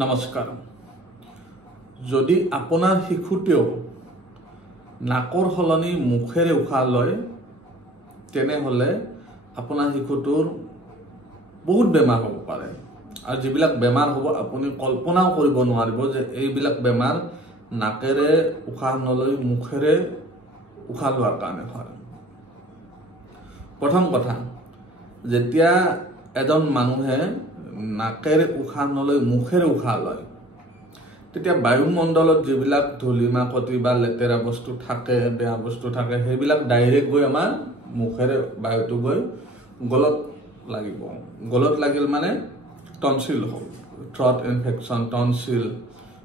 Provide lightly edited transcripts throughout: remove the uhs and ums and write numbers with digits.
নমস্কাৰ যদি আপোনাৰ শিশুটেও নাকৰ হলনি মুখেৰে উশাহ লয় তেনেহলে আপোনাৰ শিশুটোৰ বহুত বেমাৰ হ'ব পাৰে আৰু যিবিলাক বেমাৰ হ'ব আপুনি কল্পনাও কৰিব নোৱাৰিব যে এইবিলাক বেমাৰ নাকেৰে উশাহ নলৈ মুখেৰে উশাহ লোৱাৰ কাৰণে হয়। প্ৰথম কথা যেতিয়া এজন মানুহে নাকেৰে উশাহ নলৈ মুখেৰে উশাহ লয় তেতিয়া বায়ুমণ্ডলত যিবিলাক ধূলি মাকতি বা লেতেৰা বস্তু থাকে বেয়া বস্তু থাকে সেইবিলাক ডাইৰেক্ট গৈ আমাৰ মুখেৰে বায়ুটো গৈ গলত লাগিব। গলত লাগিল মানে টনচিল হ'ল, থ্ৰট ইনফেকশ্যন, টনচিল,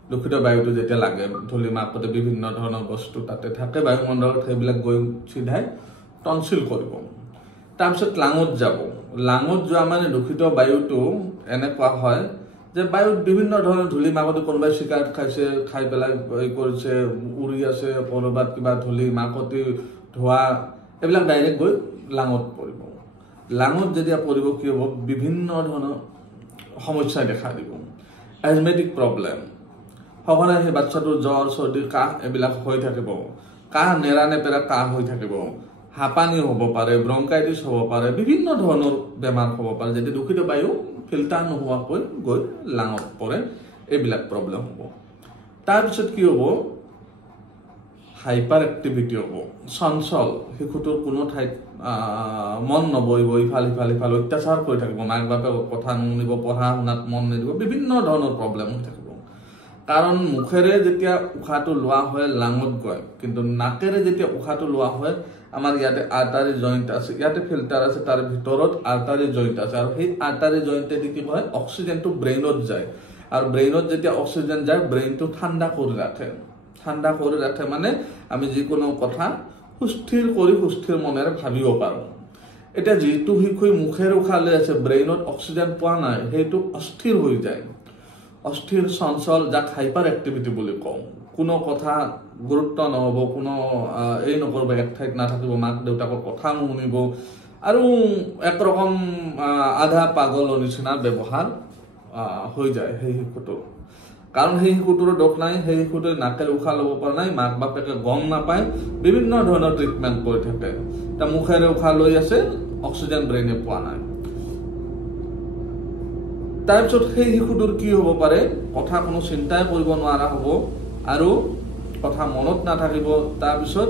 দূষিত বায়ুটো যেতিয়া লাগে ধূলি মাকতি বিভিন্ন ধৰণৰ বস্তু তাতে থাকে বায়ুমণ্ডলত সেইবিলাক গৈ চিধাই টনচিল কৰিব। তাৰপিছত লাঙত যাব। লাঙত যোৱা মানে দূষিত বায়ুটো এনেকুৱা হয় যে বায়ুত বিভিন্ন ধৰণৰ ধূলি মাকতি কোনোবাই চিগাৰেট খাইছে খাই পেলাই কৰিছে উৰি আছে ক'ৰবাত কিবা ধূলি মাকতি ধোৱা এইবিলাক ডাইৰেক্ট গৈ লাঙত পৰিব। লাঙত যেতিয়া পৰিব কি হ'ব বিভিন্ন ধৰণৰ সমস্যাই দেখা দিব। এজমেটিক প্ৰব্লেম সঘনাই সেই বাচ্চাটোৰ জ্বৰ চৰ্দি কাহ এইবিলাক হৈ থাকিব। কাহ নেৰা নেপেৰা কাহ হৈ থাকিব, হাঁপানি হ'ব পাৰে, ব্ৰংকাইটিছ হ'ব পাৰে, বিভিন্ন ধৰণৰ বেমাৰ হ'ব পাৰে যেতিয়া দূষিত বায়ু ফিল্টাৰ নোহোৱাকৈ গৈ লাঙত পৰে। এইবিলাক প্ৰব্লেম হ'ব। তাৰপিছত কি হ'ব হাইপাৰ এক্টিভিটি হ'ব, চঞ্চল, শিশুটোৰ কোনো ঠাইত মন নবহিব, ইফাল সিফাল অত্যাচাৰ কৰি থাকিব, মাক বাপেকৰ কথা নুশুনিব, পঢ়া শুনাত মন নিদিব, বিভিন্ন ধৰণৰ প্ৰব্লেম হৈ থাকিব। কাৰণ মুখেৰে যেতিয়া উশাহটো লোৱা হয় লাঙত গৈ, কিন্তু নাকেৰে যেতিয়া উশাহটো লোৱা হয় আমাৰ ইয়াতে আৰ্টাৰী জইণ্ট আছে, ইয়াতে ফিল্টাৰ আছে, তাৰ ভিতৰত আৰ্টাৰী জইণ্ট আছে আৰু সেই আৰ্টাৰী জইণ্টেদি কি হয় অক্সিজেনটো ব্ৰেইনত যায় আৰু ব্ৰেইনত যেতিয়া অক্সিজেন যায় ব্ৰেইনটো ঠাণ্ডা কৰি ৰাখে। ঠাণ্ডা কৰি ৰাখে মানে আমি যিকোনো কথা সুস্থিৰ কৰি সুস্থিৰ মনেৰে ভাবিব পাৰোঁ। এতিয়া যিটো শিশুৱে মুখেৰে উশাহ লৈ আছে ব্ৰেইনত অক্সিজেন পোৱা নাই সেইটো অস্থিৰ হৈ যায়, অস্থিৰ চঞ্চল, যাক হাইপাৰ এক্টিভিটি বুলি কওঁ। কোনো কথা গুৰুত্ব নহ'ব, কোনো এই নকৰিব, এক ঠাইত নাথাকিব, মাক দেউতাকৰ কথা নুশুনিব আৰু একৰকম আধা পাগলৰ নিচিনা ব্যৱহাৰ হৈ যায় সেই শিশুটো। কাৰণ সেই শিশুটোৰ দোষ নাই, সেই শিশুটোৱে নাকেৰে উশাহ ল'ব পৰা নাই, মাক বাপেকে গম নাপায়, বিভিন্ন ধৰণৰ ট্ৰিটমেণ্ট কৰি থাকে। এতিয়া মুখেৰে উশাহ লৈ আছে, অক্সিজেন ব্ৰেইনে পোৱা নাই। তাৰপিছত সেই শিশুটোৰ কি হ'ব পাৰে কথা কোনো চিন্তাই কৰিব নোৱাৰা হ'ব আৰু কথা মনত নাথাকিব। তাৰপিছত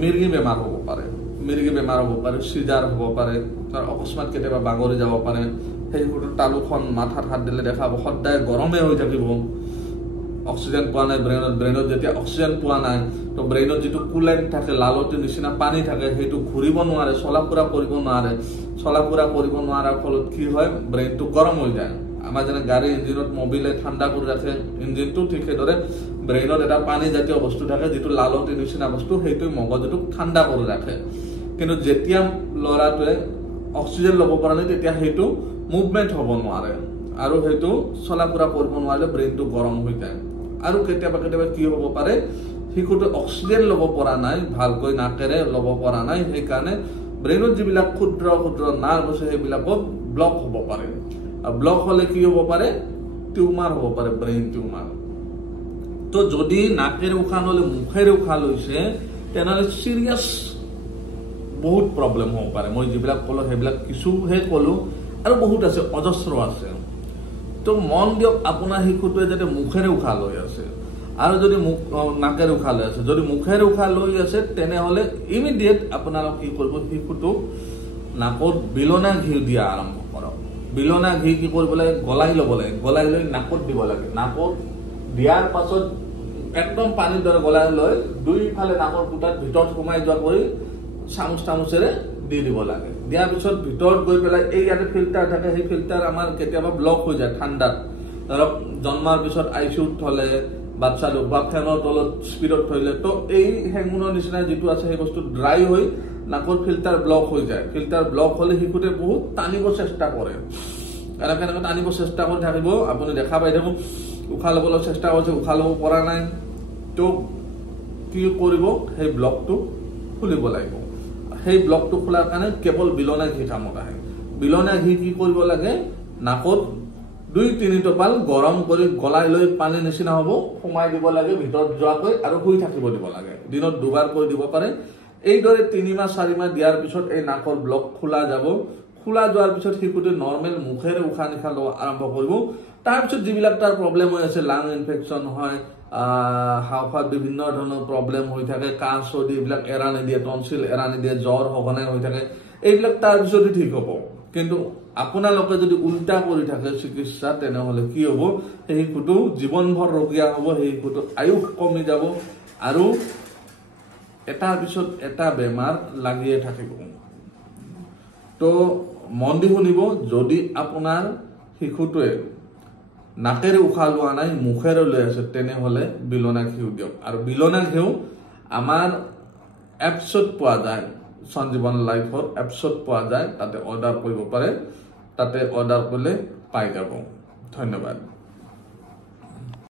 মিৰ্গী বেমাৰ হ'ব পাৰে, মিৰ্গী বেমাৰ হ'ব পাৰে, চিজাৰ হ'ব পাৰে, তাৰ অকস্মাত কেতিয়াবা বাগৰি যাব পাৰে। সেই শিশুটোৰ তালুখন মাথাত হাত দিলে দেখাব সদায় গৰমে হৈ থাকিব, অক্সিজেন পোৱা নাই ব্ৰেইনত। ব্ৰেইনত যেতিয়া অক্সিজেন পোৱা নাই তো ব্ৰেইনত যিটো কুলেণ্ট থাকে, লালটিৰ নিচিনা পানী থাকে, সেইটো ঘূৰিব নোৱাৰে, চলা ফুৰা কৰিব নোৱাৰে। চলা ফুৰা কৰিব নোৱাৰাৰ ফলত কি হয় ব্ৰেইনটো গৰম হৈ যায়। আমাৰ যেনে গাড়ী ইঞ্জিনত মবিলে ঠাণ্ডা কৰি ৰাখে ইঞ্জিনটো, ঠিক সেইদৰে ব্ৰেইনত এটা পানী জাতীয় বস্তু থাকে যিটো লালটিৰ নিচিনা বস্তু, সেইটোৱে মগজুটোক ঠাণ্ডা কৰি ৰাখে। কিন্তু যেতিয়া ল'ৰাটোৱে অক্সিজেন ল'ব পৰা নাই তেতিয়া সেইটো মুভমেণ্ট হ'ব নোৱাৰে আৰু সেইটো চলা ফুৰা কৰিব নোৱাৰিলে ব্ৰেইনটো গৰম হৈ যায়। আৰু কেতিয়াবা কেতিয়াবা কি হ'ব পাৰে শিশুটো অক্সিজেন ল'ব পৰা নাই, ভালকৈ নাকেৰে ল'ব পৰা নাই, সেইকাৰণে ব্ৰেইনত যিবিলাক ক্ষুদ্ৰ ক্ষুদ্ৰ নাৰ্ভ আছে সেইবিলাকো ব্লক হ'ব পাৰে। ব্লক হ'লে কি হ'ব পাৰে টিউমাৰ হ'ব পাৰে, ব্ৰেইন টিউমাৰ। তো যদি নাকেৰে উশাহ নলে মুখেৰে উশাহ লৈছে তেনেহ'লে চিৰিয়াছ বহুত প্ৰব্লেম হ'ব পাৰে। মই যিবিলাক ক'লো সেইবিলাক কিছুহে ক'লো আৰু বহুত আছে, অজস্ৰ আছে। তো মন দিয়ক আপোনাৰ শিশুটোৱে যাতে মুখেৰে উশাহ লৈ আছে আৰু যদি নাকেৰে উশাহ লৈ আছে, যদি মুখেৰে উশাহ লৈ আছে তেনেহ'লে ইমিডিয়েট আপোনালোক কি কৰিব শিশুটোক নাকত বিলনা ঘি দিয়া আৰম্ভ কৰক। বিলনা ঘি কি কৰিব লাগে গলাই ল'ব লাগে, গলাই লৈ নাকত দিব লাগে। নাকত দিয়াৰ পাছত একদম পানীৰ দৰে গলাই লৈ দুইফালে নাকৰ ফুটাত ভিতৰত সোমাই যোৱা কৰি চামুচেৰে দি দিব লাগে। দিয়াৰ পিছত ভিতৰত গৈ পেলাই এই ইয়াতে ফিল্টাৰ থাকে, সেই ফিল্টাৰ আমাৰ কেতিয়াবা ব্লক হৈ যায় ঠাণ্ডাত। ধৰক জন্মাৰ পিছত আইচিউত থ'লে বাচ্চাটোক বা ফেনৰ তলত স্পীডত থৈলে তো এই হেঙুনৰ নিচিনা যিটো আছে সেই বস্তু ড্ৰাই হৈ নাকৰ ফিল্টাৰ ব্লক হৈ যায়। ফিল্টাৰ ব্লক হ'লে শিশুতে বহুত টানিব চেষ্টা কৰে, এনেকৈ টানিব চেষ্টা কৰি থাকিব, আপুনি দেখা পাই থাকো উশাহ ল'বলৈ চেষ্টা কৰিছে, উশাহ ল'ব পৰা নাই। তো কি কৰিব সেই ব্লকটো খুলিব লাগিব। সেই ব্লকটো খোলাৰ কাৰণে কেৱল বিলনা ঘি কামত আহে। বিলনা ঘি কি কৰিব লাগে নাকত 2-3 টোপাল গৰম কৰি গলাই লৈ পানী নিচিনা হ'ব সোমাই দিব লাগে ভিতৰত যোৱাকৈ আৰু শুই থাকিব দিব লাগে দিনত দুবাৰ কৰি দিব পাৰে এইদৰে 3 মাহ 4 মাহ দিয়াৰ পিছত এই নাকৰ ব্লক খোলা যাব খোলা যোৱাৰ পিছত শিশুটো নৰ্মেল মুখেৰে উশাহ নিশাহ লোৱা আৰম্ভ কৰিব তাৰ পিছত যিবিলাক তাৰ প্ৰব্লেম হৈ আছে লাং ইনফেকচন হয় হাওফাওত বিভিন্ন ধৰণৰ প্ৰব্লেম হৈ থাকে কাহ চৰ্দি এইবিলাক এৰা নিদিয়ে টনচিল এৰা নিদিয়ে জ্বৰ সঘনাই হৈ থাকে এইবিলাক তাৰ পিছতে ঠিক হ'ব কিন্তু আপোনালোকে যদি উল্টা কৰি থাকে চিকিৎসা তেনেহলে কি হ'ব এই শিশুটো জীৱনভৰ ৰোগীয়া হ'ব এই শিশুটো আয়ুস কমি যাব আৰু এটাৰ পিছত এটা বেমাৰ লাগিয়ে থাকিব তো মন দি শুনিব যদি আপোনাৰ শিশুটোৱে নাকেৰে উশাহ লোৱা নাই মুখেৰে লৈ আছে তেনেহলে বিলনা ঘিউ দিয়ক আৰু বিলনা ঘিউ আমাৰ এপছত পোৱা যায় সঞ্জীৱন লাইফৰ এপছত পোৱা যায় তাতে অৰ্ডাৰ কৰিব পাৰে তাতে অৰ্ডাৰ কৰিলে পাই যাব ধন্যবাদ